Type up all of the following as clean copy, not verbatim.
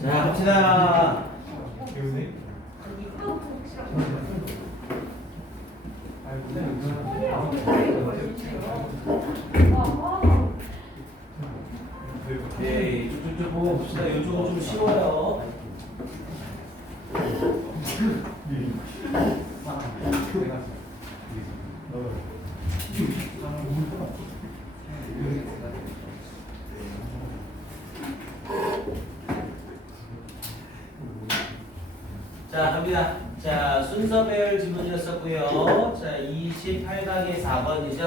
자, 갑시다. 배우네? 네, 쭉쭉쭉 보고 봅시다. 이쪽은 좀 쉬워요. 자, 갑니다. 자, 순서별 지문이었었고요. 자, 28강의 4번이죠.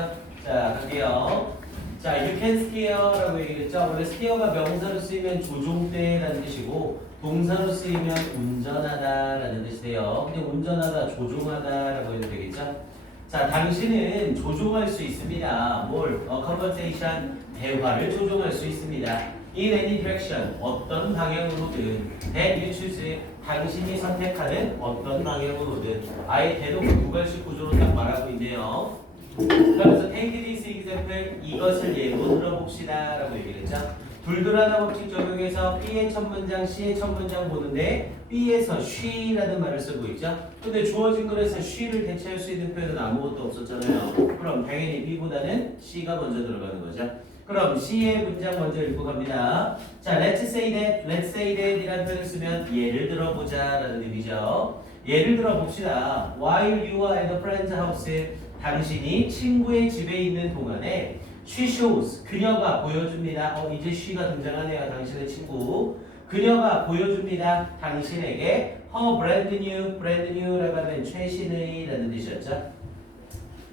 자, 갈게요. 자, you can steer라고 얘기했죠. 원래 steer가 명사로 쓰이면 조종대라는 뜻이고 동사로 쓰이면 운전하다라는 뜻이 돼요. 그냥 운전하다, 조종하다라고 해도 되겠죠. 자, 당신은 조종할 수 있습니다. 뭘? conversation, 대화를 조종할 수 있습니다. In any direction, 어떤 방향으로든 that you choose, 당신이 선택하는 어떤 방향으로든 아예 대놓고 두괄식 구조로 딱 말하고 있네요. 그러면서 take this example, 이것을 예로 들어봅시다 라고 얘기했죠. 둘둘하나 법칙 적용해서 B의 첫 문장, C의 첫 문장 보는데 B에서 she라는 말을 쓰고 있죠. 근데 주어진 글에서 she를 대체할 수 있는 표현은 아무것도 없었잖아요. 그럼 당연히 B보다는 C가 먼저 들어가는 거죠. 그럼 C의 문장 먼저 읽고 갑니다. 자, let's say that 이라는 표현을 쓰면 예를 들어보자 라는 의미죠. 예를 들어봅시다. While you are at a friend's house, 당신이 친구의 집에 있는 동안에 she shows, 그녀가 보여줍니다. 이제 she가 등장하네요. 당신의 친구. 그녀가 보여줍니다. 당신에게 her brand new라고 하면 최신의 라는 뜻이었죠.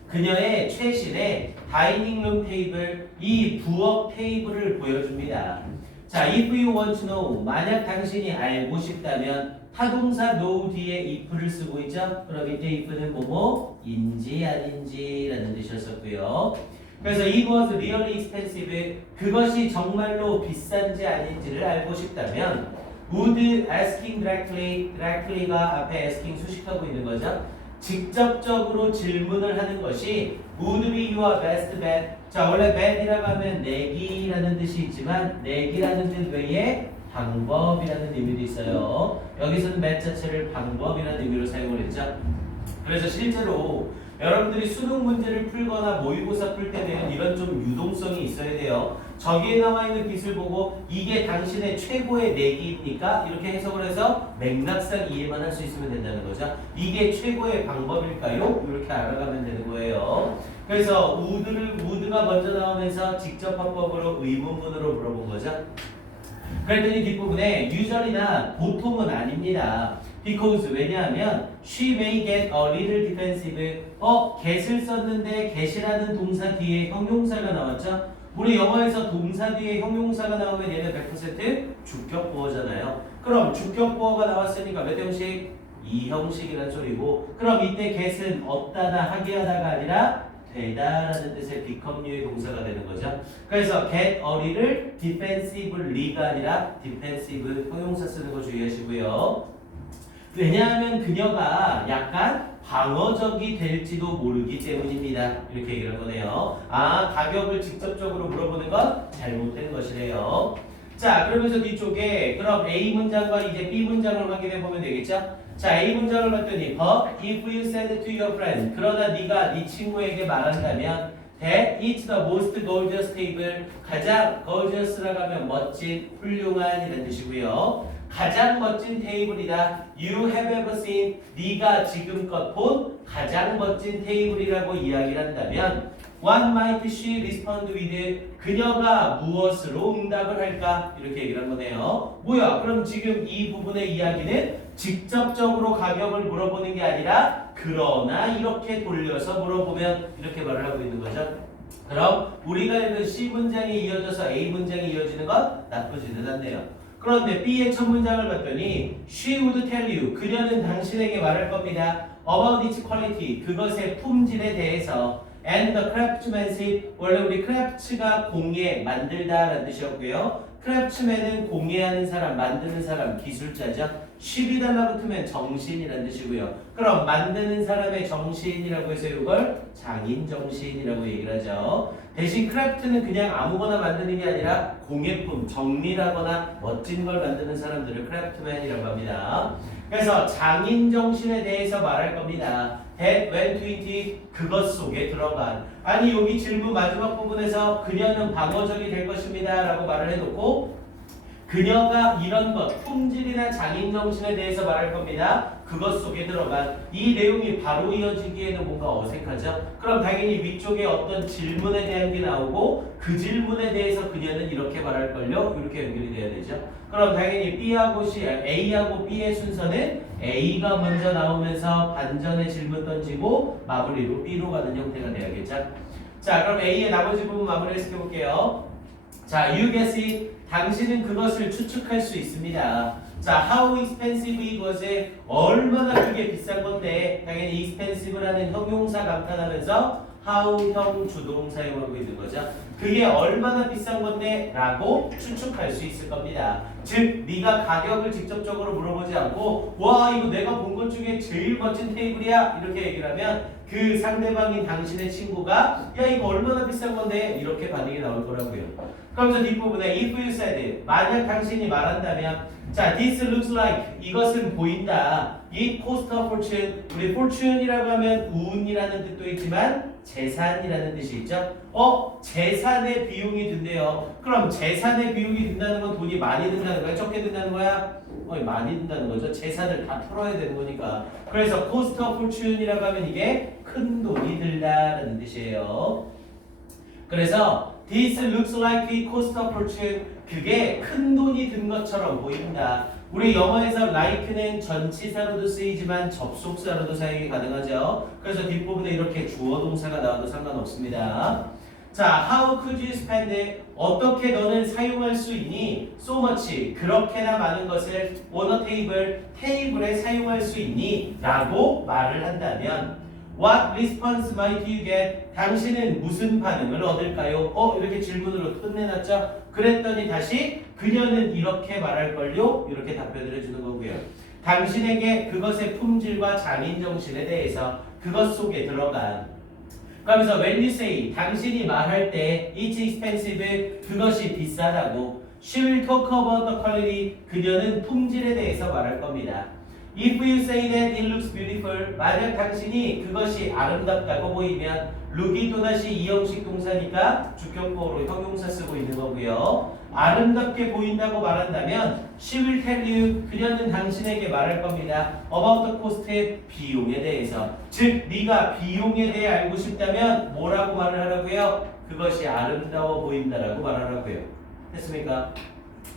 그녀의 최신의 다이닝룸 테이블, 이 부엌 테이블을 보여줍니다. 자, if you want to know, 만약 당신이 알고 싶다면 타동사 know 뒤에 if를 쓰고 있죠. 그럼 이때 if는 뭐뭐인지 아닌지라는 뜻이었었고요. 그래서 it was really expensive, 그것이 정말로 비싼지 아닌지를 알고 싶다면 would asking directly가 앞에 asking 수식하고 있는 거죠. 직접적으로 질문을 하는 것이 would be your best bet. 자, 원래 bet이라고 하면 내기라는 뜻이 있지만 내기라는 뜻 외에 방법이라는 의미도 있어요. 여기서는 bet 자체를 방법이라는 의미로 사용을 했죠. 그래서 실제로 여러분들이 수능 문제를 풀거나 모의고사 풀 때는 이런 좀 유동성이 있어야 돼요. 저기에 나와 있는 빛을 보고 이게 당신의 최고의 내기입니까? 이렇게 해석을 해서 맥락상 이해만 할 수 있으면 된다는 거죠. 이게 최고의 방법일까요? 이렇게 알아가면 되는 거예요. 그래서 would가 먼저 나오면서 직접 화법으로 의문문으로 물어본 거죠. 그랬더니 뒷부분에 usually나 보통은 아닙니다. Because, 왜냐하면 she may get a little defensive. get을 썼는데 get이라는 동사 뒤에 형용사가 나왔죠. 우리 영어에서 동사 뒤에 형용사가 나오면 얘는 100% 주격보어잖아요. 그럼 주격보어가 나왔으니까 몇 형식? 2형식이라는 소리고, 그럼 이때 get은 없다나 하게 하다가 아니라 되다라는 뜻의 become류의 동사가 되는 거죠. 그래서 get a little defensively가 아니라 defensive 형용사 쓰는 거 주의하시고요. 왜냐하면 그녀가 약간 방어적이 될지도 모르기 때문입니다. 이렇게 얘기를 거네요. 가격을 직접적으로 물어보는 건 잘못된 것이래요. 자, 그러면서 뒤쪽에 그럼 A 문장과 이제 B 문장을 확인해 보면 되겠죠? 자, A 문장을 봤더니 But if you said to your friend, 그러나 네가 네 친구에게 말한다면 that it's the most gorgeous table, 가장 gorgeous라고 하면 멋진, 훌륭한 이라는 뜻이고요. 가장 멋진 테이블이다. You have ever seen, 네가 지금껏 본 가장 멋진 테이블이라고 이야기를 한다면 What might she respond with? 그녀가 무엇으로 응답을 할까? 이렇게 얘기를 한 거네요. 뭐야? 그럼 지금 이 부분의 이야기는 직접적으로 가격을 물어보는 게 아니라 그러나 이렇게 돌려서 물어보면 이렇게 말을 하고 있는 거죠. 그럼 우리가 읽은 C 문장이 이어져서 A 문장이 이어지는 건 나쁘지는 않네요. 그런데 B의 첫 문장을 봤더니 She would tell you, 그녀는 당신에게 말할 겁니다. About its quality, 그것의 품질에 대해서. And the craftsmanship, 원래 우리 crafts가 공예, 만들다 라는 뜻이었고요. craftsman은 공예하는 사람, 만드는 사람, 기술자죠. 쉽이 달라붙으면 정신이라는 뜻이고요. 그럼 만드는 사람의 정신이라고 해서 이걸 장인 정신이라고 얘기를 하죠. 대신 크래프트는 그냥 아무거나 만드는 게 아니라 공예품, 정밀하거나 멋진 걸 만드는 사람들을 크래프트맨이라고 합니다. 그래서 장인 정신에 대해서 말할 겁니다. That when twenty 그것 속에 들어간. 아니 여기 질문 마지막 부분에서 그녀는 방어적이 될 것입니다 라고 말을 해놓고 그녀가 이런 것, 품질이나 장인 정신에 대해서 말할 겁니다. 그것 속에 들어간 이 내용이 바로 이어지기에는 뭔가 어색하죠? 그럼 당연히 위쪽에 어떤 질문에 대한 게 나오고 그 질문에 대해서 그녀는 이렇게 말할걸요? 이렇게 연결이 돼야 되죠? 그럼 당연히 B하고 C, A하고 B의 순서는 A가 먼저 나오면서 반전의 질문 던지고 마무리로 B로 가는 형태가 돼야겠죠? 자, 그럼 A의 나머지 부분 마무리 해석해볼게요. 자, you guess it. 당신은 그것을 추측할 수 있습니다. 자, how expensive 이것에 얼마나 그게 비싼 건데 당연히 expensive라는 형용사 감탄하면서 how형 주동 사용하고 있는 거죠. 그게 얼마나 비싼 건데 라고 추측할 수 있을 겁니다. 즉 네가 가격을 직접적으로 물어보지 않고 와 이거 내가 본 것 중에 제일 멋진 테이블이야 이렇게 얘기를 하면 그 상대방인 당신의 친구가 야 이거 얼마나 비싼 건데 이렇게 반응이 나올 거라고요. 그러면서 뒷부분에 if you said 만약 당신이 말한다면 자 this looks like 이것은 보인다. 이 cost of fortune 우리 fortune이라고 하면 운이라는 뜻도 있지만 재산이라는 뜻이 있죠. 재산의 비용이 든대요. 그럼 재산의 비용이 든다는 건 돈이 많이 든다는 거야? 적게 든다는 거야? 많이 든다는 거죠. 재산을 다 털어야 되는 거니까. 그래서 cost of fortune이라고 하면 이게 큰 돈이 들다라는 뜻이에요. 그래서 this looks like a cost of fortune 그게 큰 돈이 든 것처럼 보인다. 우리 영어에서 like는 전치사로도 쓰이지만 접속사로도 사용이 가능하죠. 그래서 뒷부분에 이렇게 주어 동사가 나와도 상관없습니다. 자, how could you spend it? 어떻게 너는 사용할 수 있니? so much 그렇게나 많은 것을 on a table 테이블에 사용할 수 있니? 라고 말을 한다면 What response might you get? 당신은 무슨 반응을 얻을까요? 이렇게 질문으로 끝내놨죠? 그랬더니 다시 그녀는 이렇게 말할걸요? 이렇게 답변을 해주는 거고요. 당신에게 그것의 품질과 장인정신에 대해서 그것 속에 들어간 그러면서 when you say 당신이 말할 때 it's expensive 그것이 비싸다고 she will talk about the quality 그녀는 품질에 대해서 말할 겁니다. If you say that it looks beautiful 만약 당신이 그것이 아름답다고 보이면 look이 또다시 이형식 동사니까 주격보로 형용사 쓰고 있는 거고요. 아름답게 보인다고 말한다면 she will tell you 그녀는 당신에게 말할 겁니다. about the cost 비용에 대해서 즉 네가 비용에 대해 알고 싶다면 뭐라고 말을 하라고요? 그것이 아름다워 보인다라고 말하라고요. 됐습니까?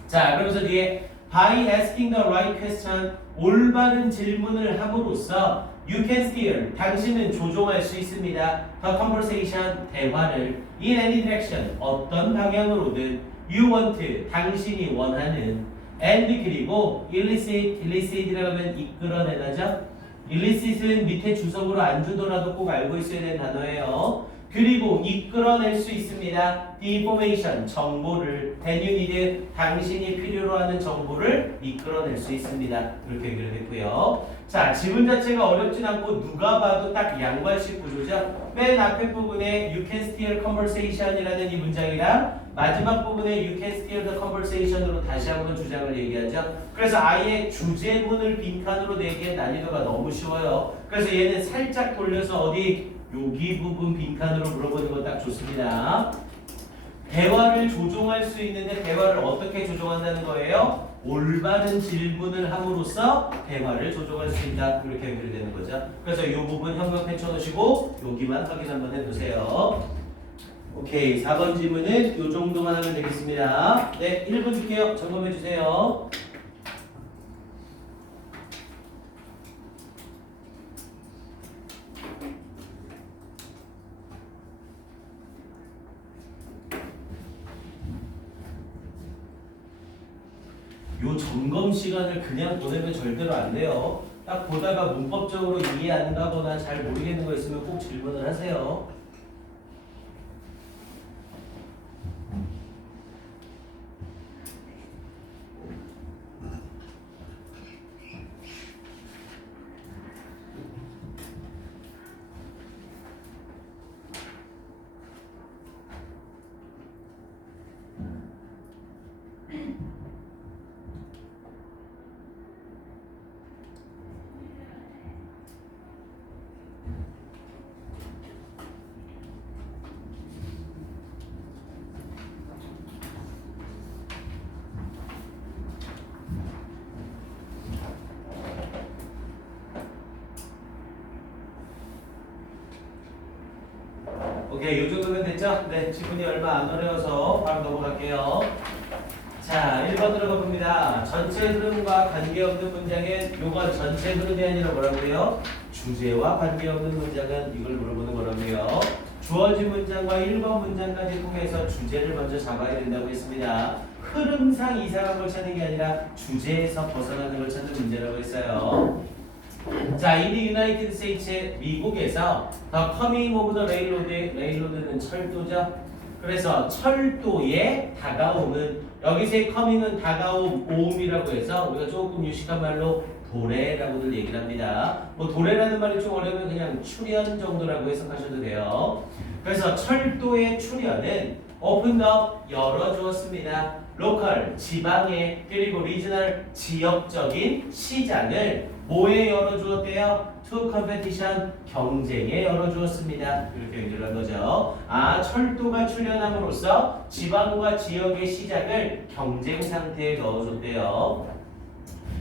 자 그러면서 뒤에 by asking the right question 올바른 질문을 함으로써 you can steer 당신은 조종할 수 있습니다. the conversation 대화를 in any direction 어떤 방향으로든 you want 당신이 원하는 and 그리고 illicit이라고 하면 이끌어내다죠. illicit은 밑에 주석으로 안 주더라도 꼭 알고 있어야 되는 단어예요. 그리고 이끌어낼 수 있습니다. The information, 정보를 that you need, 당신이 필요로 하는 정보를 이끌어낼 수 있습니다. 이렇게 연결됐고요. 자, 지문 자체가 어렵진 않고 누가 봐도 딱 양발식 구조죠. 맨 앞에 부분에 you can steer conversation이라는 이 문장이랑 마지막 부분에 you can steer the conversation으로 다시 한번 주장을 얘기하죠. 그래서 아예 주제문을 빈칸으로 내기엔 난이도가 너무 쉬워요. 그래서 얘는 살짝 돌려서 어디 여기 부분 빈칸으로 물어보는 건 딱 좋습니다. 대화를 조종할 수 있는데 대화를 어떻게 조종한다는 거예요? 올바른 질문을 함으로써 대화를 조종할 수 있다. 이렇게 연결되는 거죠. 그래서 이 부분 현금 펼쳐놓으시고 여기만 확인 한번 해두세요. 오케이, 4번 질문은 이 정도만 하면 되겠습니다. 네, 1분 줄게요. 점검해 주세요. 요 점검 시간을 그냥 보내면 절대로 안 돼요. 딱 보다가 문법적으로 이해 안 가거나 잘 모르겠는 거 있으면 꼭 질문을 하세요. 오케이, 이 정도면 됐죠? 네, 지문이 얼마 안 어려워서 바로 넘어갈게요. 자, 1번 들어가 봅니다. 전체 흐름과 관계없는 문장은 요건 전체 흐름이 아니라 뭐라고요? 주제와 관계없는 문장은 이걸 물어보는 거라고요. 주어진 문장과 1번 문장까지 통해서 주제를 먼저 잡아야 된다고 했습니다. 흐름상 이상한 걸 찾는 게 아니라 주제에서 벗어나는 걸 찾는 문제라고 했어요. 자, 이리 유나이티드 스테이츠 미국에서 더 커밍 오브 더 레일로드는 철도죠. 그래서 철도에 다가오는 여기서의 커밍은 다가옴, 오음이라고 해서 우리가 조금 유식한 말로 도래라고들 얘기를 합니다. 뭐 도래라는 말이 좀 어려우면 그냥 출현 정도라고 해석하셔도 돼요. 그래서 철도의 출현은 open up 열어주었습니다. 로컬 지방의 그리고 리저널 지역적인 시장을 뭐에 열어주었대요? to competition 경쟁에 열어주었습니다. 이렇게 연결한 거죠. 아, 철도가 출현함으로써 지방과 지역의 시장을 경쟁 상태에 넣어줬대요.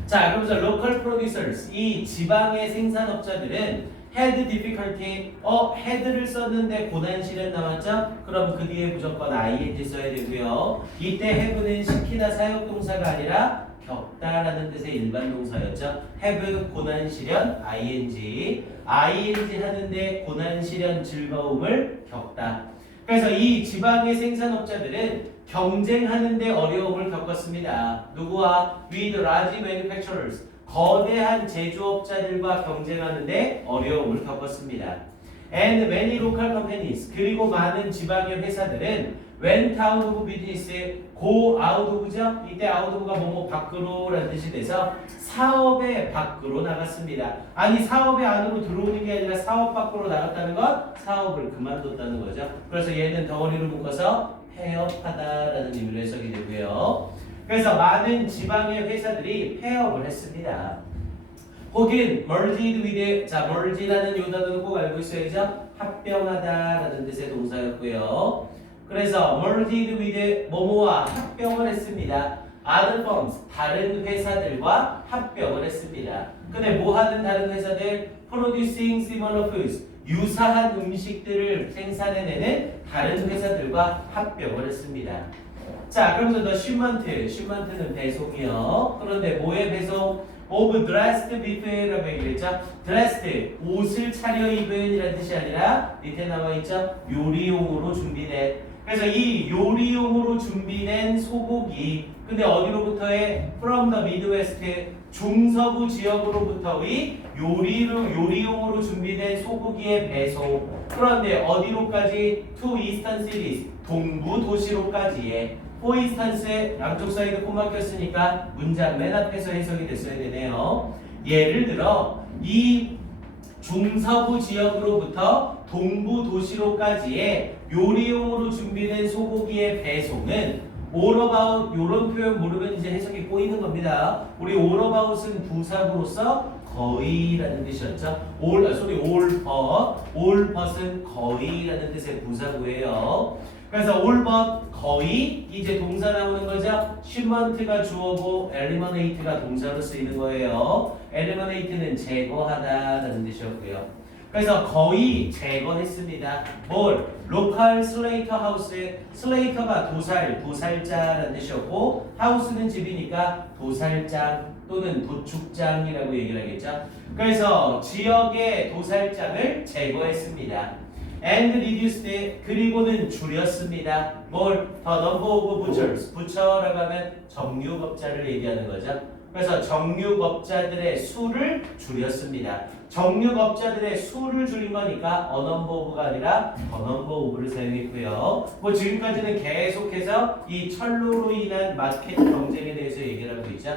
자, 그러면서 local producers 이 지방의 생산업자들은 had difficulty had를 썼는데 고난 시련 나왔죠? 그럼 그 뒤에 무조건 ing 써야 되고요. 이때 have는 시키다 사역동사가 아니라 겪다라는 뜻의 일반 동사였죠. have 고난 시련 ing 하는데 고난 시련 즐거움을 겪다. 그래서 이 지방의 생산업자들은 경쟁하는데 어려움을 겪었습니다. 누구와? with large manufacturers 거대한 제조업자들과 경쟁하는데 어려움을 겪었습니다. And many local companies 그리고 많은 지방의 회사들은 went out of business go out of죠. 이때 out of가 뭐뭐 밖으로라는 뜻이 돼서 사업의 밖으로 나갔습니다. 아니 사업의 안으로 들어오는 게 아니라 사업 밖으로 나갔다는 건 사업을 그만뒀다는 거죠. 그래서 얘는 덩어리로 묶어서 폐업하다라는 의미로 해석이 되고요. 그래서 많은 지방의 회사들이 폐업을 했습니다. 혹은 merged with 자 merge라는 요 단어는 꼭 알고 있어야죠. 합병하다라는 뜻의 동사였고요. 그래서 merged with 뭐뭐와 합병을 했습니다. other firms 다른 회사들과 합병을 했습니다. 근데 뭐 하는 다른 회사들? producing similar foods 유사한 음식들을 생산해내는 다른 회사들과 합병을 했습니다. 자, 그러면서 the shipment는 배송이요. 그런데 뭐의 배송? of dressed beef라고 얘기했죠. dressed 옷을 차려입은 이라는 뜻이 아니라 밑에 나와있죠. 요리용으로 준비된. 그래서 이 요리용으로 준비된 소고기 근데 어디로부터의 from the Midwest 중서부 지역으로부터의 요리용으로 준비된 소고기의 배송. 그런데 어디로까지? to eastern cities 동부 도시로까지의 for instance에 양쪽 사이드 코마 꼈으니까 문장 맨 앞에서 해석이 됐어야 되네요. 예를 들어 이 중서부 지역으로부터 동부 도시로까지의 요리용으로 준비된 소고기의 배송은 all about 이런 표현 모르면 이제 해석이 꼬이는 겁니다. 우리 all about은 부사구로서 거의라는 뜻이었죠. all but은 거의라는 뜻의 부사구예요. 그래서 all but 거의 이제 동사 나오는 거죠. shipment가 주어고 eliminate가 동사로 쓰이는 거예요. eliminate는 제거하다라는 뜻이었고요. 그래서 거의 제거했습니다. 뭘? 로컬 슬레이터 하우스 슬레이터가 도살자라는 뜻이었고 하우스는 집이니까 도살장 또는 도축장이라고 얘기를 하겠죠. 그래서 지역의 도살장을 제거했습니다. and reduced 그리고는 줄였습니다. 뭘? the number of butchers butcher라고 하면 정육업자를 얘기하는 거죠. 그래서 정육업자들의 수를 줄였습니다. 정육업자들의 수를 줄인 거니까 a number of가 아니라 the number of를 사용했고요. 뭐 지금까지는 계속해서 이 철로로 인한 마켓 경쟁에 대해서 얘기를 하고 있죠.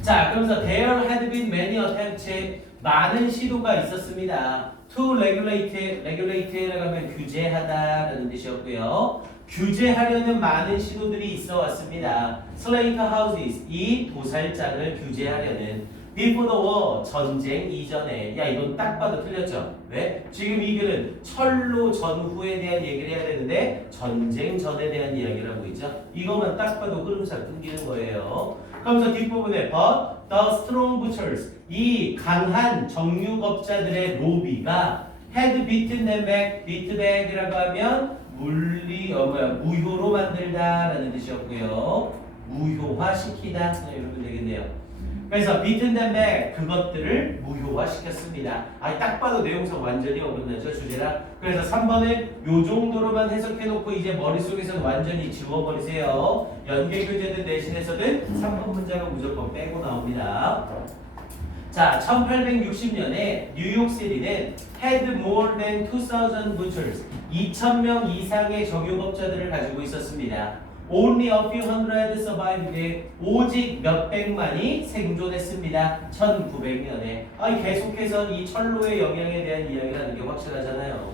자, 그러면서 there had been many attempts 많은 시도가 있었습니다. to regulate라고 하면 규제하다라는 뜻이었고요. 규제하려는 많은 시도들이 있어 왔습니다. Slater houses 이 도살장을 규제하려는 before the war 전쟁 이전에 야 이건 딱 봐도 틀렸죠. 왜? 지금 이 글은 철로 전후에 대한 얘기를 해야 되는데 전쟁 전에 대한 이야기를 하고 있죠. 이것만 딱 봐도 흐름상 끊기는 거예요. 그러면서 뒷부분에 but the strong butchers 이 강한 정육업자들의 로비가 had beaten them back, beat back이라고 하면 무효로 만들다라는 뜻이었고요. 무효화시키다 이러면 되겠네요. 그래서 beaten them back 그것들을 무효화시켰습니다. 딱 봐도 내용상 완전히 어긋나죠 주제랑. 그래서 3번은 요 정도로만 해석해놓고 이제 머릿속에서는 완전히 지워버리세요. 연계교재든 내신에서든 3번 문장은 무조건 빼고 나옵니다. 자, 1860년에 뉴욕시티는 had more than 2,000 butchers, 2,000명 이상의 정육업자들을 가지고 있었습니다. Only a few hundred survived, 오직 몇백만이 생존했습니다. 1900년에. 계속해서 이 철로의 영향에 대한 이야기라는 게 확실하잖아요.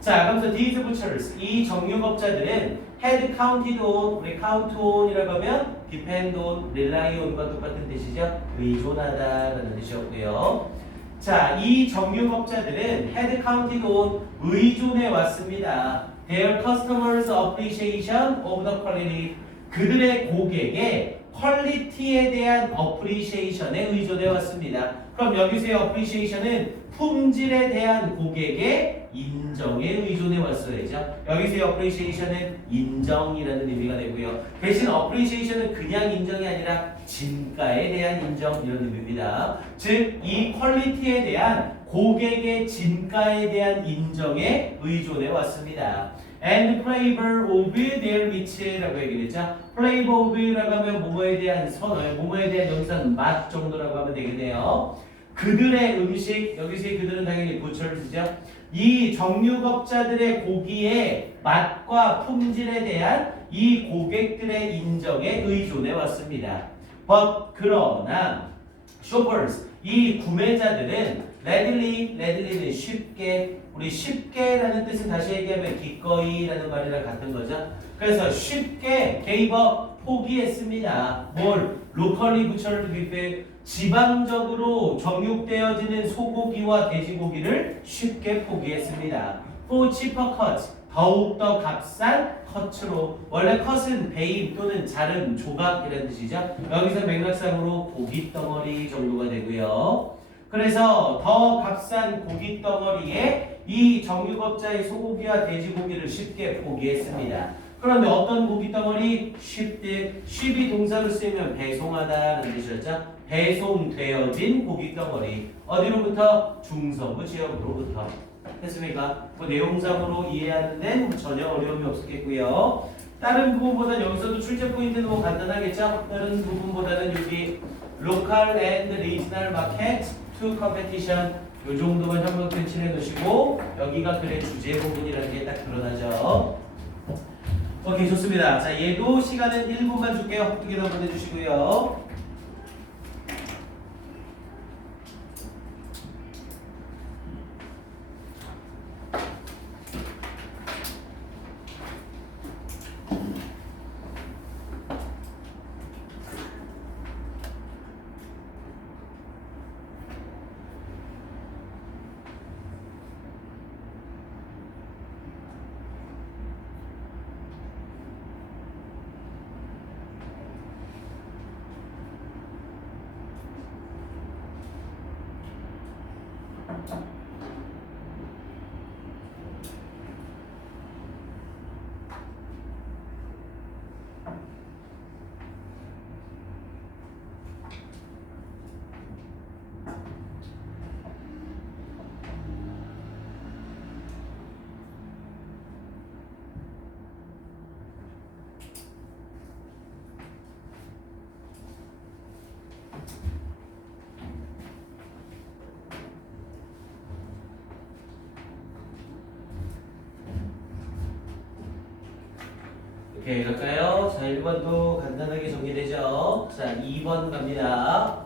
자, 그러면서 these butchers, 이 정육업자들은 had counted on, 우리 count on이라고 하면 depend on, rely on과 똑같은 뜻이죠. 의존하다라는 뜻이었고요. 자, 이 정육업자들은 had counted on, 의존해 왔습니다. Their customers' appreciation of the quality, 그들의 고객의 퀄리티에 대한 appreciation에 의존해 왔습니다. 그럼 여기서의 appreciation은 품질에 대한 고객의 인정에 의존해 왔어야죠. 여기서의 appreciation은 인정이라는 의미가 되고요. 대신 appreciation은 그냥 인정이 아니라 진가에 대한 인정 이런 의미입니다. 즉, 이 퀄리티에 대한 고객의 진가에 대한 인정에 의존해 왔습니다. And flavor of their meat라고 얘기했죠. flavor of라고 하면 뭐뭐에 대한 선호, 뭐뭐에 대한 영상 맛 정도라고 하면 되겠네요. 그들의 음식, 여기서의 그들은 당연히 butchers죠. 이 정육업자들의 고기의 맛과 품질에 대한 이 고객들의 인정에 의존해 왔습니다. But 그러나 shoppers, 이 구매자들은 readilly는 쉽게, 우리 쉽게라는 뜻은 다시 얘기하면 기꺼이라는 말이랑 같은 거죠. 그래서 쉽게 gave up, 포기했습니다. 뭘? locally butchered beef, 지방적으로 정육되어지는 소고기와 돼지고기를 쉽게 포기했습니다. for cheaper cut, 더욱더 값싼 컷으로, 원래 컷은 베임 또는 자른 조각이라는 뜻이죠. 여기서 맥락상으로 고기 덩어리 정도가 되고요. 그래서 더 값싼 고기 덩어리에 이 정육업자의 소고기와 돼지고기를 쉽게 포기했습니다. 그런데 어떤 고기 덩어리? 쉽이 동사로 쓰이면 배송하다라는 뜻이었죠. 배송되어진 고기 덩어리. 어디로부터? 중서부 지역으로부터. 됐습니까? 그 내용상으로 이해하는 데는 전혀 어려움이 없었겠고요. 다른 부분보다는 여기서도 출제 포인트는 뭐 간단하겠죠? 다른 부분보다는 여기 local and regional market to competition 요 정도만 형광펜 칠해 놓으시고 여기가 글의 주제 부분이라는 게 딱 드러나죠. 오케이, 좋습니다. 자, 얘도 시간은 1분만 줄게요. 두 개 더 보내주시고요. 오케이, 갈까요? 자, 1번도 간단하게 정리되죠? 자, 2번 갑니다.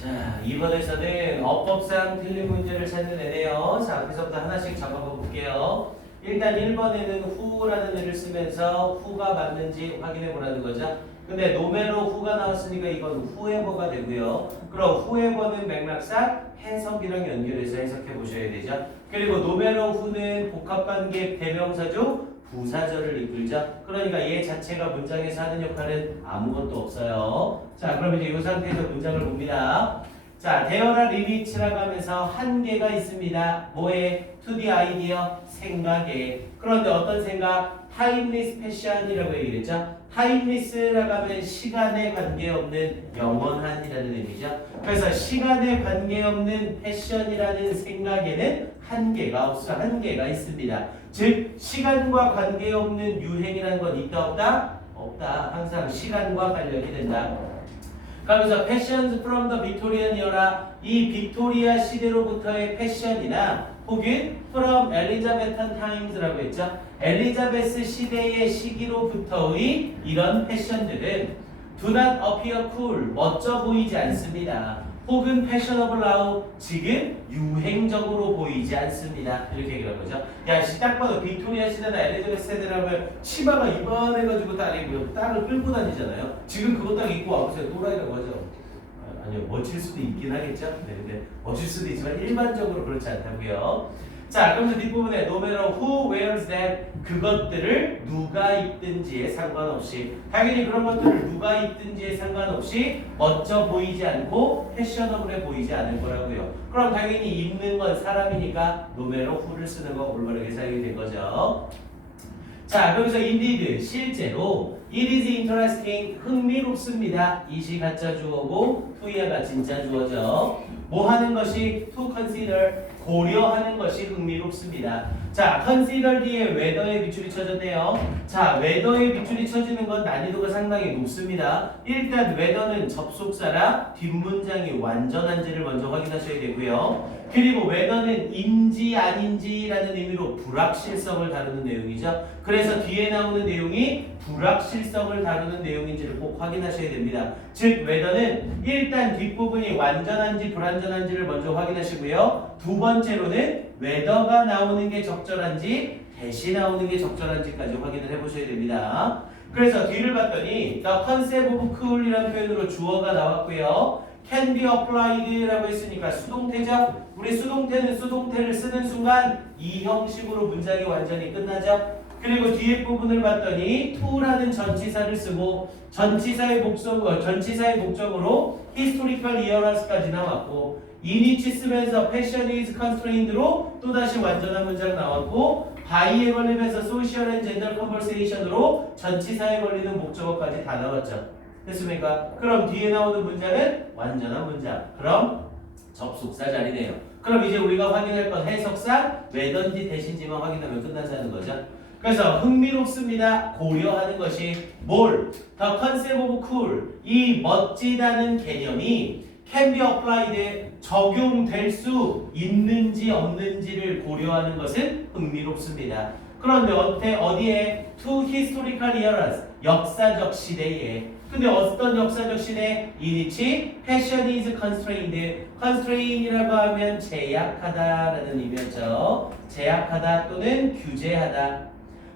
자, 2번에서는 어법상 틀린 문제를 찾는 애네요. 자, 앞에서부터 하나씩 잡아봐 볼게요. 일단 1번에는 who라는 애를 쓰면서 who가 맞는지 확인해 보라는 거죠. 근데 노메로 who가 나왔으니까 이건 whoever가 되고요. 그럼 whoever는 맥락상 해석이랑 연결해서 해석해 보셔야 되죠. 그리고 노메로 who는 복합관계 대명사죠. 부사절을 이끌죠. 그러니까 얘 자체가 문장에서 하는 역할은 아무것도 없어요. 자, 그럼 이제 이 상태에서 문장을 봅니다. 자, there are limits라고 하면서 한계가 있습니다. 뭐에? to the idea, 생각에. 그런데 어떤 생각? timeless passion이라고 얘기했죠. timeless라고 하면 시간에 관계없는 영원한이라는 의미죠. 그래서 시간에 관계없는 passion이라는 생각에는 한계가 있습니다. 즉 시간과 관계없는 유행이라는 건 있다 없다? 없다. 항상 시간과 관련이 된다. 그러면서 passions from the Victorian era, 이 빅토리아 시대로부터의 패션이나 혹은 from Elizabethan times라고 했죠. 엘리자베스 시대의 시기로부터의 이런 패션들은 do not appear cool, 멋져 보이지 않습니다. 혹은 fashionable now, 지금 유행적으로 보이지 않습니다. 이렇게 얘기를 하죠. 야, 딱 봐도 빅토리아 시대나 엘리자베스 세대라면 치마가 이만해가지고 딸을 끌고 다니잖아요. 지금 그거 딱 입고 와보세요. 또라이라고 하죠. 아니요, 멋질 수도 있긴 하겠죠. 네, 근데 멋질 수도 있지만 일반적으로 그렇지 않다고요. 자, 그러면서 뒷부분에 no matter who wears that, 그것들을 누가 입든지에 상관없이, 당연히 그런 것들을 누가 입든지에 상관없이 멋져 보이지 않고 패셔너블해 보이지 않을 거라고요. 그럼 당연히 입는 건 사람이니까 no matter who를 쓰는 거 올바르게 사용이 된 거죠. 자, 그래서 indeed, 실제로 it is interesting, 흥미롭습니다. 이시 가짜 주어고 to야가 진짜 주어죠. 뭐 하는 것이 to consider, 고려하는 것이 흥미롭습니다. 자, consider 뒤에 whether에 빗줄이 쳐졌네요. 자, whether에 빗줄이 쳐지는 건 난이도가 상당히 높습니다. 일단 whether는 접속사라 뒷문장이 완전한지를 먼저 확인하셔야 되고요. 그리고 whether는 인지 아닌지라는 의미로 불확실성을 다루는 내용이죠. 그래서 뒤에 나오는 내용이 불확실성을 다루는 내용인지를 꼭 확인하셔야 됩니다. 즉 whether는 일단 뒷부분이 완전한지 불완전한지를 먼저 확인하시고요. 두 번째로는 whether가 나오는 게 적절한지 대시 나오는 게 적절한지까지 확인을 해보셔야 됩니다. 그래서 뒤를 봤더니 the concept of cool이라는 표현으로 주어가 나왔고요. can be applied라고 했으니까 수동태죠. 우리 수동태는 수동태를 쓰는 순간 이 형식으로 문장이 완전히 끝나죠. 그리고 뒤에 부분을 봤더니 to라는 전치사를 쓰고 전치사의 목적으로 historical earas까지 나왔고 inich 쓰면서 passion is constrained로 또다시 완전한 문장 나왔고 by에 걸리면서 social and gender conversation으로 전치사에 걸리는 목적어까지 다 나왔죠. 됐습니까? 그럼 뒤에 나오는 문장은 완전한 문장. 그럼 접속사 자리네요. 그럼 이제 우리가 확인할 건 해석상 왜든지 대신지만 확인하면 끝나자는 거죠. 그래서 흥미롭습니다. 고려하는 것이 뭘? The concept of cool. 이 멋지다는 개념이 can be applied. 적용될 수 있는지 없는지를 고려하는 것은 흥미롭습니다. 그런데 어디에? To historical eras. 역사적 시대에. 근데 어떤 역사적 시대? 이니치 passion is constrained. constrain이라고 하면 제약하다라는 의미였죠. 제약하다 또는 규제하다.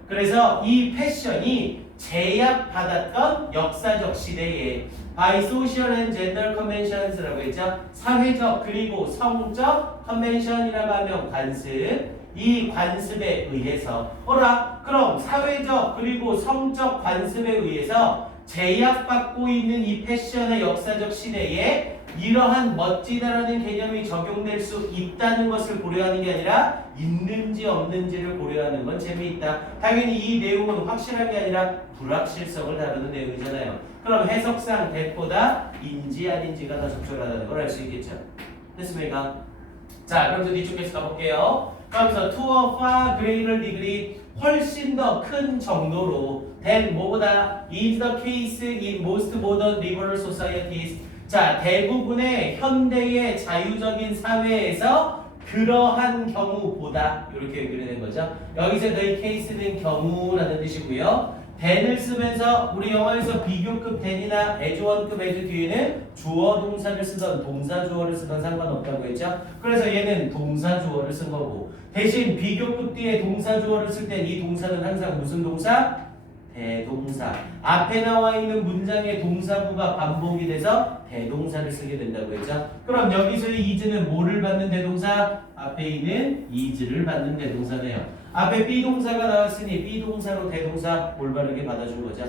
그래서 이 패션이 제약받았던 역사적 시대에 by social and gender conventions라고 했죠. 사회적 그리고 성적 convention이라고 하면 관습. 이 관습에 의해서 그럼 사회적 그리고 성적 관습에 의해서 제약받고 있는 이 패션의 역사적 시대에 이러한 멋지다라는 개념이 적용될 수 있다는 것을 고려하는 게 아니라 있는지 없는지를 고려하는 건 재미있다. 당연히 이 내용은 확실한 게 아니라 불확실성을 다루는 내용이잖아요. 그럼 해석상 that보다 인지 아닌지가 더 적절하다는 걸 알 수 있겠죠. 됐습니까? 자, 그럼 뒤쪽에서 가볼게요. 그러면서 to a far greater degree, 훨씬 더 큰 정도로 than 뭐보다 is the case in most modern liberal societies. 자, 대부분의 현대의 자유적인 사회에서 그러한 경우보다 이렇게 얘기를 된 거죠. 여기서 the case는 경우라는 뜻이고요. than을 쓰면서 우리 영어에서 비교급 than이나 as1급 as 뒤에는 주어 동사를 쓰던 동사 주어를 쓰던 상관없다고 했죠. 그래서 얘는 동사 주어를 쓴 거고 대신 비교급 뒤에 동사 주어를 쓸 땐 이 동사는 항상 무슨 동사? 대동사. 앞에 나와 있는 문장의 동사구가 반복이 돼서 대동사를 쓰게 된다고 했죠. 그럼 여기서의 is는 뭐를 받는 대동사? 앞에 있는 is를 받는 대동사네요. 앞에 비동사가 나왔으니 비동사로 대동사 올바르게 받아준 거죠.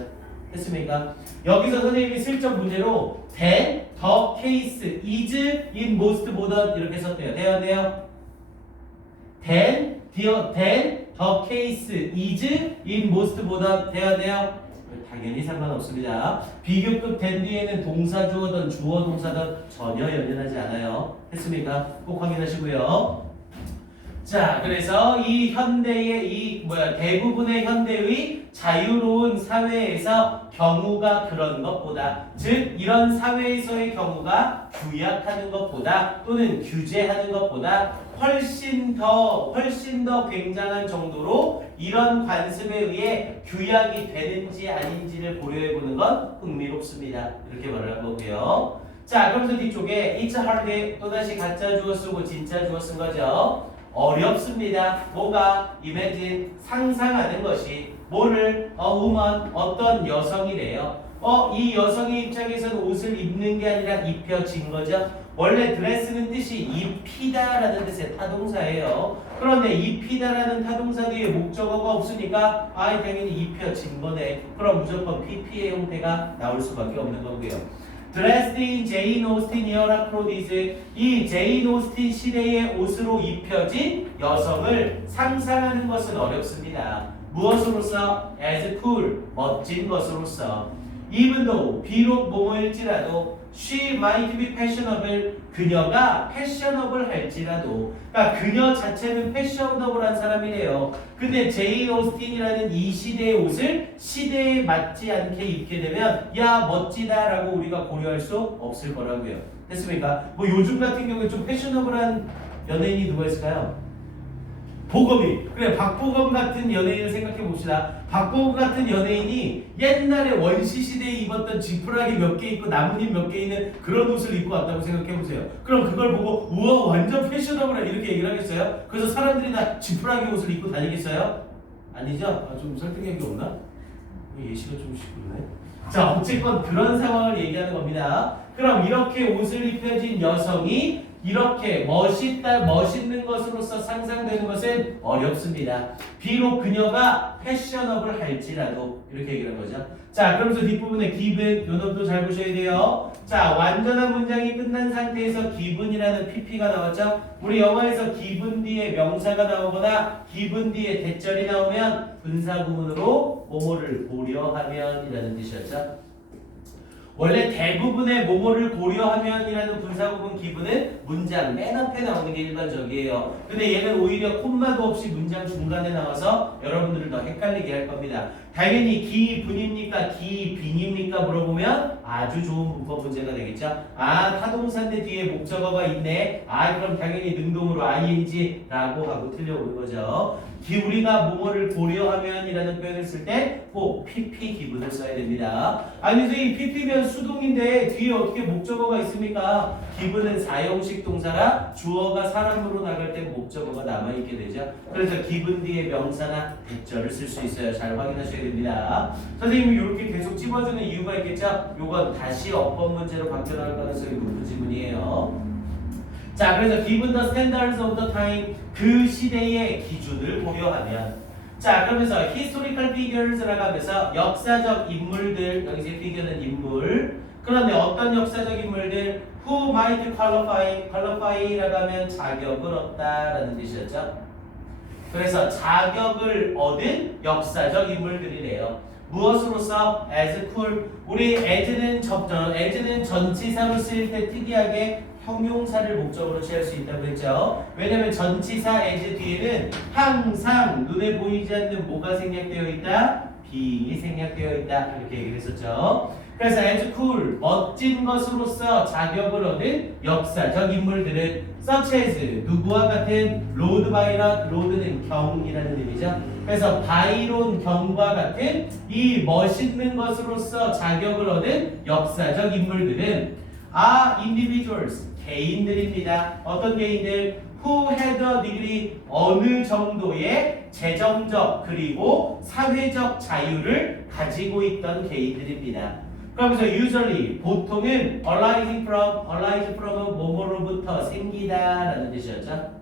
됐습니까? 여기서 선생님이 슬쩍 문제로 than, the case, is, in most modern 이렇게 썼대요. 돼요, 돼요? than, the case, is, in most modern 돼요, 돼요? 당연히 상관없습니다. 비교급 than 뒤에는 동사 주어든 주어 동사든 전혀 연연하지 않아요. 했습니까? 꼭 확인하시고요. 자, 그래서 이 현대의 대부분의 현대의 자유로운 사회에서 경우가 그런 것보다, 즉 이런 사회에서의 경우가 규약하는 것보다 또는 규제하는 것보다 훨씬 더 굉장한 정도로 이런 관습에 의해 규약이 되는지 아닌지를 고려해 보는 건 흥미롭습니다. 이렇게 말을 한 거고요. 자, 그러면서 뒤쪽에 it's hard, 또다시 가짜 주어 쓰고 진짜 주어 쓴 거죠. 어렵습니다. 뭐가? imagine, 상상하는 것이 뭐를? a woman, 어떤 여성이래요. 이 여성의 입장에서는 옷을 입는 게 아니라 입혀진 거죠. 원래 드레스는 뜻이 입히다라는 뜻의 타동사예요. 그런데 입히다라는 타동사 뒤에 목적어가 없으니까 당연히 입혀진 거네. 그럼 무조건 PP의 형태가 나올 수밖에 없는 거고요. Dressed in Jane Austen era clothes, 이 제인 오스틴 시대의 옷으로 입혀진 여성을 상상하는 것은 어렵습니다. 무엇으로서? as cool, 멋진 것으로서. even though, 비록 뭐뭐일지라도 she might be fashionable, 그녀가 패셔너블 할지라도. 그러니까 그녀 자체는 패셔너블한 사람이래요. 근데 제인 오스틴이라는 이 시대의 옷을 시대에 맞지 않게 입게 되면 야 멋지다 라고 우리가 고려할 수 없을 거라고요. 됐습니까? 뭐 요즘 같은 경우에 좀 패셔너블한 연예인이 누가 있을까요? 보검이. 그래, 박보검 같은 연예인을 생각해 봅시다. 박보검 같은 연예인이 옛날에 원시 시대에 입었던 지푸라기 몇 개 있고 나뭇잎 몇 개 있는 그런 옷을 입고 왔다고 생각해 보세요. 그럼 그걸 보고 우와 완전 패셔너블해 이렇게 얘기를 하겠어요? 그래서 사람들이 다 지푸라기 옷을 입고 다니겠어요? 아니죠? 좀 설득력이 없나? 예시가 좀 시끄러네. 자, 어쨌건 그런 상황을 얘기하는 겁니다. 그럼 이렇게 옷을 입혀진 여성이 이렇게 멋있는 것으로서 상상되는 것은 어렵습니다. 비록 그녀가 패셔너블 할지라도 이렇게 얘기하는 거죠. 자, 그러면서 뒷부분에 given, 요 놈도 잘 보셔야 돼요. 자, 완전한 문장이 끝난 상태에서 given이라는 pp가 나왔죠. 우리 영어에서 given 뒤에 명사가 나오거나 given 뒤에 대절이 나오면 분사구문으로 뭐뭐를 고려하면이라는 뜻이었죠. 원래 대부분의 뭐뭐를 고려하면이라는 분사구문 기분은 문장 맨 앞에 나오는 게 일반적이에요. 근데 얘는 오히려 콤마도 없이 문장 중간에 나와서 여러분들을 더 헷갈리게 할 겁니다. 당연히 기분입니까? 기빈입니까? 물어보면 아주 좋은 문법 문제가 되겠죠. 타동사인데 뒤에 목적어가 있네. 그럼 당연히 능동으로 ing라고 하고 틀려오는 거죠. 우리가 뭐뭐를 고려하면이라는 표현을 쓸 때 꼭 pp 기분을 써야 됩니다. 선생님 pp면 수동인데 뒤에 어떻게 목적어가 있습니까? 기분은 사형식 동사라 주어가 사람으로 나갈 때 목적어가 남아있게 되죠. 그래서 기분 뒤에 명사나 대절을 쓸 수 있어요. 잘 확인하셔야 됩니다. 선생님이 이렇게 계속 찝어주는 이유가 있겠죠? 요건 다시 어법 문제로 바뀌어 나올 가능성이 높은 지문이에요. 자, 그래서 given the standards of the time, 그 시대의 기준을 고려하면. 자, 그러면서 historical figures라고 하면서 역사적 인물들, 여기서 figure는 인물. 그런데 어떤 역사적 인물들? who might qualify라고 하면 자격을 얻다라는 뜻이었죠. 그래서 자격을 얻은 역사적 인물들이래요. 무엇으로서? as cool. 우리 as는 전치사로 쓰일 때 특이하게 형용사를 목적으로 취할 수 있다고 했죠. 왜냐면 전치사 as 뒤에는 항상 눈에 보이지 않는 뭐가 생략되어 있다? being이 생략되어 있다. 이렇게 얘기를 했었죠. 그래서 as cool, 멋진 것으로서 자격을 얻은 역사적 인물들은 such as, 누구와 같은 로드 바이런, 로드는 경이라는 의미죠. 그래서 바이론 경과 같은 이 멋있는 것으로서 자격을 얻은 역사적 인물들은 individuals, 개인들입니다. 어떤 개인들? who had a degree 어느 정도의 재정적 그리고 사회적 자유를 가지고 있던 개인들입니다. 그러면서 usually 보통은 arise from은 뭐뭐로부터 생기다라는 뜻이었죠.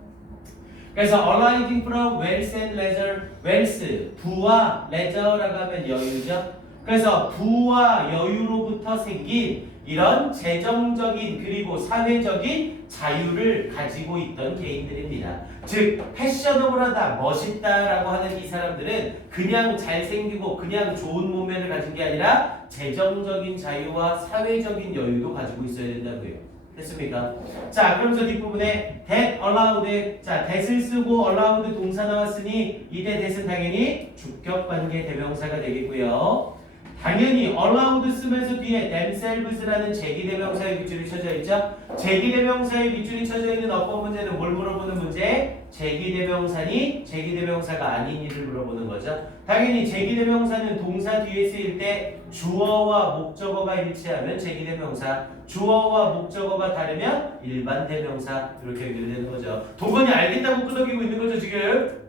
그래서 arising from wealth and leisure, wealth 부와 leisure라고 하면 여유죠. 그래서 부와 여유로부터 생긴 이런 재정적인 그리고 사회적인 자유를 가지고 있던 개인들입니다. 즉 패셔너블하다, 멋있다라고 하는 이 사람들은 그냥 잘생기고 그냥 좋은 몸매를 가진 게 아니라 재정적인 자유와 사회적인 여유도 가지고 있어야 된다고요. 됐습니까? 자, 그러면서 뒷부분에 that allowed, 자, that을 쓰고 allowed 동사 나왔으니 이때 that은 당연히 주격관계 대명사가 되겠고요. 당연히 allowed 쓰면서 뒤에 themselves라는 제기대명사의 밑줄이 쳐져 있죠. 제기대명사의 밑줄이 쳐져 있는 어법 문제는 뭘 물어보는 문제? 제기대명사니 제기대명사가 아니니를 물어보는 거죠. 당연히 제기대명사는 동사 뒤에 쓰일 때 주어와 목적어가 일치하면 제기대명사, 주어와 목적어가 다르면 일반 대명사 이렇게 연결되는 거죠. 도건이 알겠다고 끄덕이고 있는 거죠 지금.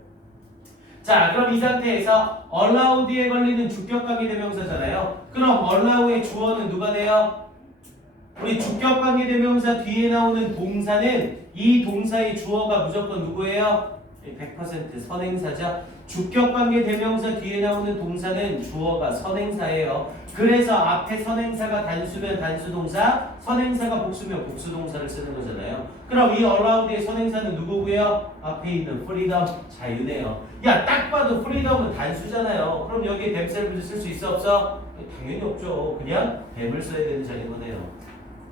자, 그럼 이 상태에서 allowed에 걸리는 주격관계 대명사잖아요. 그럼 allow의 주어는 누가 돼요? 우리 주격관계 대명사 뒤에 나오는 동사는 이 동사의 주어가 무조건 누구예요? 100% 선행사죠. 주격관계 대명사 뒤에 나오는 동사는 주어가 선행사예요. 그래서 앞에 선행사가 단수면 단수동사, 선행사가 복수면 복수동사를 쓰는 거잖아요. 그럼 이 allowed의 선행사는 누구고요? 앞에 있는 freedom, 자유네요. 야, 딱 봐도 freedom은 단수잖아요. 그럼 여기에 themselves 쓸 수 있어 없어? 당연히 없죠. 그냥 them을 써야 되는 자리인 거네요.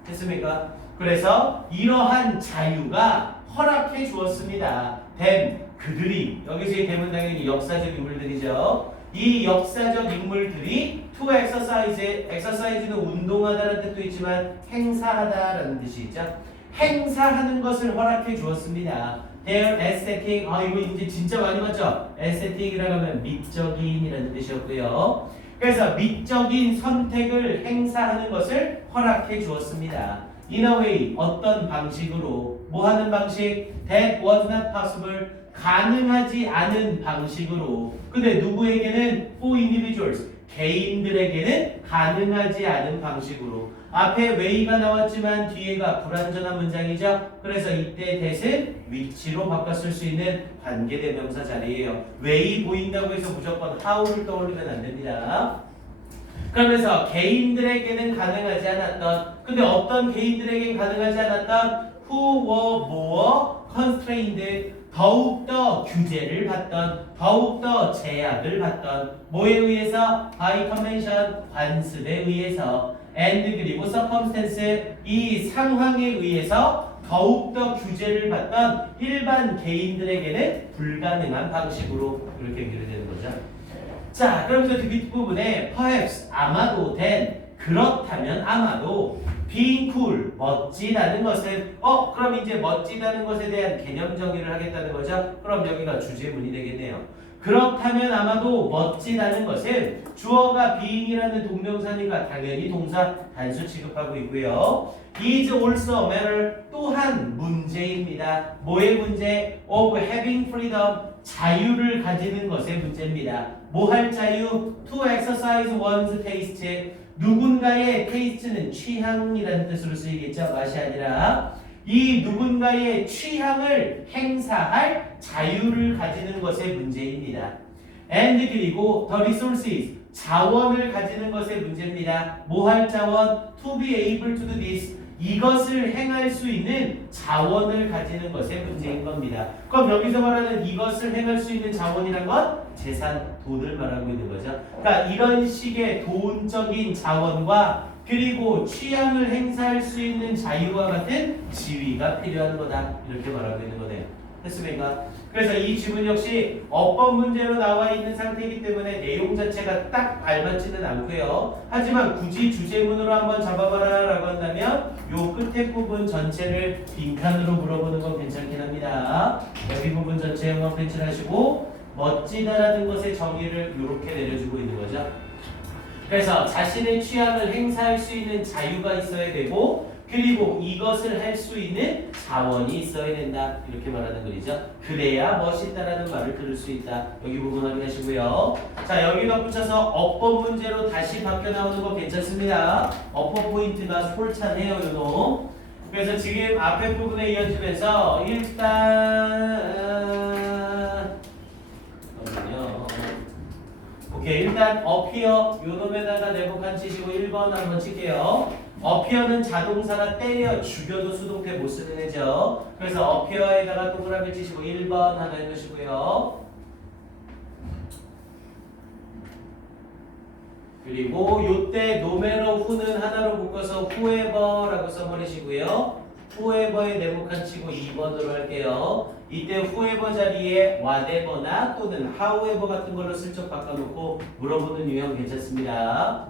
됐습니까? 그래서 이러한 자유가 허락해 주었습니다. them, 그들이, 여기서의 them은 당연히 역사적 인물들이죠. 이 역사적 인물들이 to exercise, exercise는 운동하다라는 뜻도 있지만 행사하다라는 뜻이 있죠. 행사하는 것을 허락해 주었습니다. Their aesthetic, 이거 이제 진짜 많이 봤죠? aesthetic이라고 하면 미적인이라는 뜻이었고요. 그래서 미적인 선택을 행사하는 것을 허락해 주었습니다. In a way, 어떤 방식으로, 뭐 하는 방식? That was not possible, 가능하지 않은 방식으로. 근데 누구에게는? For individuals, 개인들에게는 가능하지 않은 방식으로. 앞에 way가 나왔지만 뒤에가 불완전한 문장이죠. 그래서 이때 that은 위치로 바꿨을 수 있는 관계대명사 자리예요. way 보인다고 해서 무조건 how를 떠올리면 안 됩니다. 그러면서 개인들에게는 가능하지 않았던, 근데 어떤 개인들에게는 가능하지 않았던 who were more constrained, 더욱더 규제를 받던, 더욱더 제약을 받던, 뭐에 의해서? by convention, 관습에 의해서, and 그리고 circumstance, 이 상황에 의해서 더욱더 규제를 받던 일반 개인들에게는 불가능한 방식으로 이렇게 연결되는 거죠. 자, 그러면서 그 뒷부분에 perhaps, 아마도, then, 그렇다면 아마도, being cool, 멋지다는 것은 그럼 이제 멋지다는 것에 대한 개념 정의를 하겠다는 거죠. 그럼 여기가 주제문이 되겠네요. 그렇다면 아마도 멋지다는 것은 주어가 being이라는 동명사니까 당연히 동사 단수 취급하고 있고요. is also a matter, 또한 문제입니다. 뭐의 문제? of having freedom, 자유를 가지는 것의 문제입니다. 뭐 할 자유? to exercise one's taste, 누군가의 테이스트는 취향이라는 뜻으로 쓰이겠죠. 맛이 아니라 이 누군가의 취향을 행사할 자유를 가지는 것의 문제입니다. and 그리고 the resources, 자원을 가지는 것의 문제입니다. 뭐 할 자원? to be able to do this, 이것을 행할 수 있는 자원을 가지는 것의 문제인 겁니다. 그럼 여기서 말하는 이것을 행할 수 있는 자원이란 건 재산, 돈을 말하고 있는 거죠. 그러니까 이런 식의 돈적인 자원과 그리고 취향을 행사할 수 있는 자유와 같은 지위가 필요한 거다, 이렇게 말하고 있는 거네요. 됐습니까? 그래서 이 지문 역시 어법 문제로 나와 있는 상태이기 때문에 내용 자체가 딱 알맞지는 않고요. 하지만 굳이 주제문으로 한번 잡아봐라 라고 한다면 요 끝에 부분 전체를 빈칸으로 물어보는 건 괜찮긴 합니다. 여기 부분 전체 영어 펜칠 하시고 멋지다라는 것의 정의를 이렇게 내려주고 있는 거죠. 그래서 자신의 취향을 행사할 수 있는 자유가 있어야 되고 그리고 이것을 할 수 있는 자원이 있어야 된다. 이렇게 말하는 거죠. 그래야 멋있다라는 말을 들을 수 있다. 여기 부분 확인하시고요. 자, 여기 덧붙여서 어법 문제로 다시 바뀌어 나오는 거 괜찮습니다. 어법 포인트가 솔찬해요, 요놈. 그래서 지금 앞에 부분에 이어지면서 일단 어피어 요놈에다가 네모칸 치시고 1번 한번 칠게요. 어피어는 자동사라 때려 죽여도 수동태 못 쓰는 애죠. 그래서 어피어에다가 동그라미 치시고 1번 하나 해놓으시고요. 그리고 요때 노메로 후는 하나로 묶어서 whoever라고 써버리시고요. whoever에 네모칸 치고 2번으로 할게요. 이때 whoever 자리에 whatever나 또는 however 같은 걸로 슬쩍 바꿔놓고 물어보는 유형 괜찮습니다.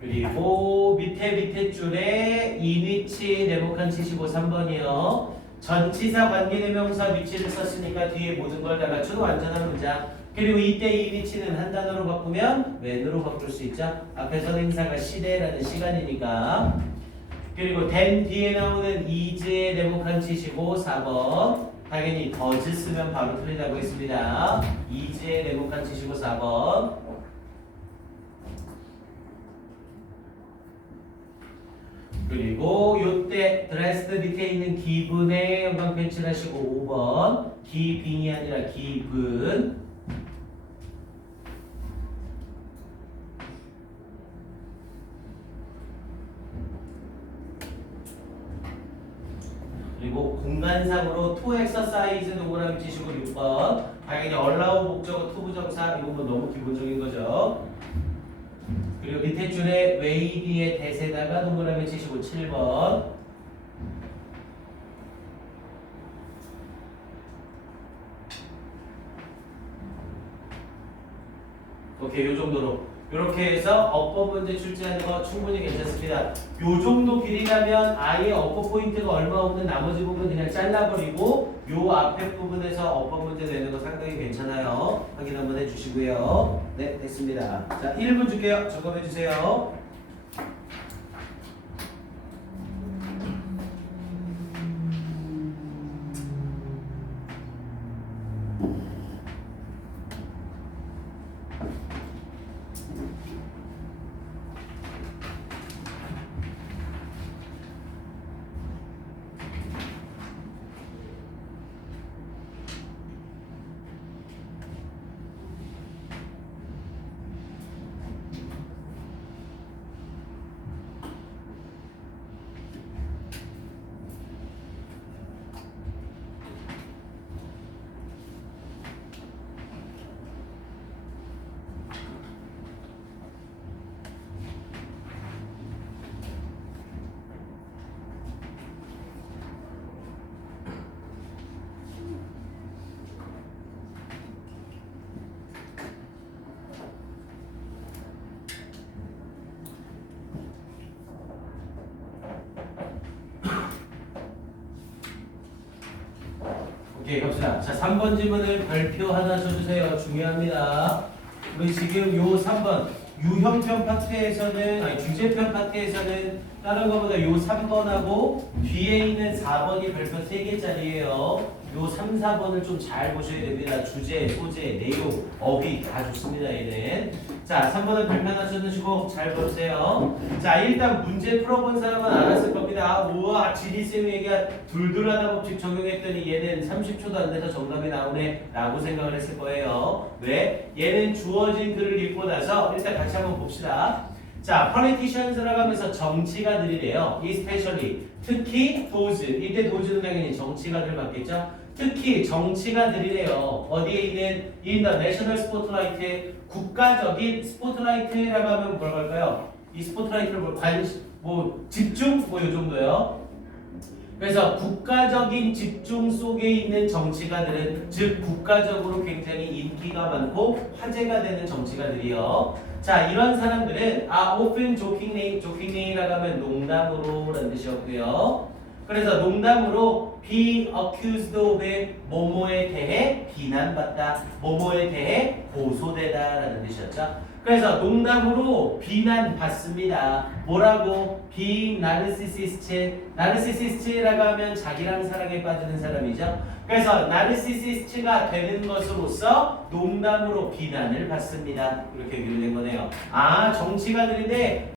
그리고 밑에 줄에 in which 네모칸 치시고 3번이요. 전치사 관계대명사 위치를 썼으니까 뒤에 모든 걸 다 갖춘 완전한 문장. 그리고 이때 in which는 한 단어로 바꾸면 when으로 바꿀 수 있죠. 앞에 선행사가 시대라는 시간이니까. 그리고 then 뒤에 나오는 is에 네모칸 치시고 4번. 당연히 does 쓰면 바로 틀리다고 했습니다. is에 네모칸 치시고 4번. 그리고 요때 dressed 밑에 있는 given에 영광 펜칠하시고 5번. giving이 아니라 given. 그리고 공간상으로 to exercise 동그라미 치시고 6번. 당연히 allow 목적어 to 부정사 이건 뭐 너무 기본적인 거죠. 그리고 밑에 줄에 wait의 대세다가 동그라미 치시고 7번. 오케이, 요 정도로. 이렇게 해서 어법 문제 출제하는 거 충분히 괜찮습니다. 요 정도 길이라면 아예 어법 포인트가 얼마 없는 나머지 부분 그냥 잘라버리고 요 앞에 부분에서 어법 문제 내는 거 상당히 괜찮아요. 확인 한번 해주시고요. 네, 됐습니다. 자, 1분 줄게요. 점검해주세요. 오케이, 갑시다. 자, 3번 질문을 별표 하나 줘주세요. 중요합니다. 우리 지금 요 3번 유형편 파트에서는 아니 주제편 파트에서는 다른 것보다 요 3번하고 뒤에 있는 4번이 별표 3개짜리예요. 요 3, 4번을 좀 잘 보셔야 됩니다. 주제, 소재, 내용, 어휘 다 좋습니다. 얘는. 자, 3번은 별표 하나 쳐주시고 잘 보세요. 자, 일단 문제 풀어본 사람은 알았을 겁니다. 우와, 지리쌤에게 둘둘하다 법칙 적용했더니 얘는 30초도 안 돼서 정답이 나오네 라고 생각을 했을 거예요. 왜? 얘는 주어진 글을 읽고 나서 일단 같이 한번 봅시다. 자, politicians라고 하면서 정치가들이래요. especially, 특히 those. 이때 those는 당연히 정치가들 맞겠죠? 특히 정치가들이래요. 어디에 있는 in the national spotlight, 국가적인 스포트라이트라고 하면 뭘 걸까요? 이 스포트라이트를 집중? 뭐 요 정도요. 그래서 국가적인 집중 속에 있는 정치가들은 즉 국가적으로 굉장히 인기가 많고 화제가 되는 정치가들이요. 자, 이런 사람들은 often jokingly라고 하면 농담으로 라는 뜻이었고요. 그래서 농담으로 be accused of 뭐뭐에 대해 비난받다, 뭐뭐에 대해 고소되다라는 뜻이었죠. 그래서 농담으로 비난받습니다. 뭐라고? being narcissist라고 하면 자기랑 사랑에 빠지는 사람이죠. 그래서 narcissist가 되는 것으로서 농담으로 비난을 받습니다. 이렇게 얘기를 된 거네요. 아, 정치가들인데